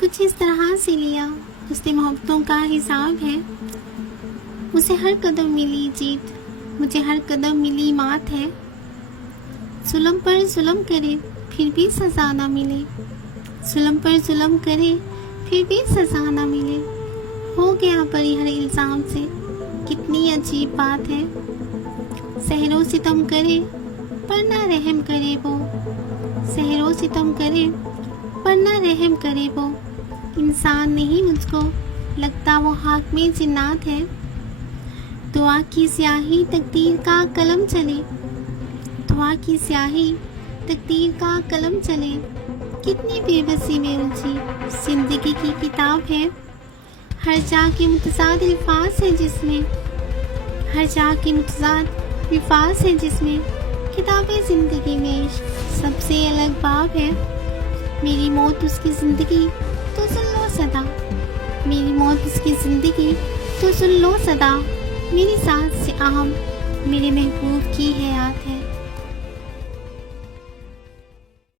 کچھ اس طرح سے لیا، اس نے محبتوں کا حساب ہے۔ اسے ہر قدم ملی جیت، مجھے ہر قدم ملی مات ہے۔ ظلم پر ظلم کرے پھر بھی سزا نہ ملے، ظلم پر ظلم کرے پھر بھی سزا نہ ملے۔ ہو گیا بری ہر الزام سے، کتنی عجیب بات ہے۔ سحر و ستم کرے پر نہ رحم کرے وہ، سحر و ستم کرے پر نہ رحم کرے وہ۔ انسان نہیں مجھ کو لگتا وہ حاکم جنات ہے۔ دعا کی سیاہی تقدیر کا قلم چلے، دعا کی سیاہی تقدیر کا قلم چلے۔ کتنی بے بسی میں الجھی زندگی کی کتاب ہے، ہر جا کے متضاد الفاظ ہیں جس میں، ہر جا کے متضاد الفاظ ہیں جس میں۔ کتاب زندگی میں سب سے الگ باب ہے۔ میری موت اس کی زندگی تو سن لو صدا، میری موت اس کی زندگی تو سن لو صدا۔ میری سانس سے اہم میرے محبوب کی حیات ہے۔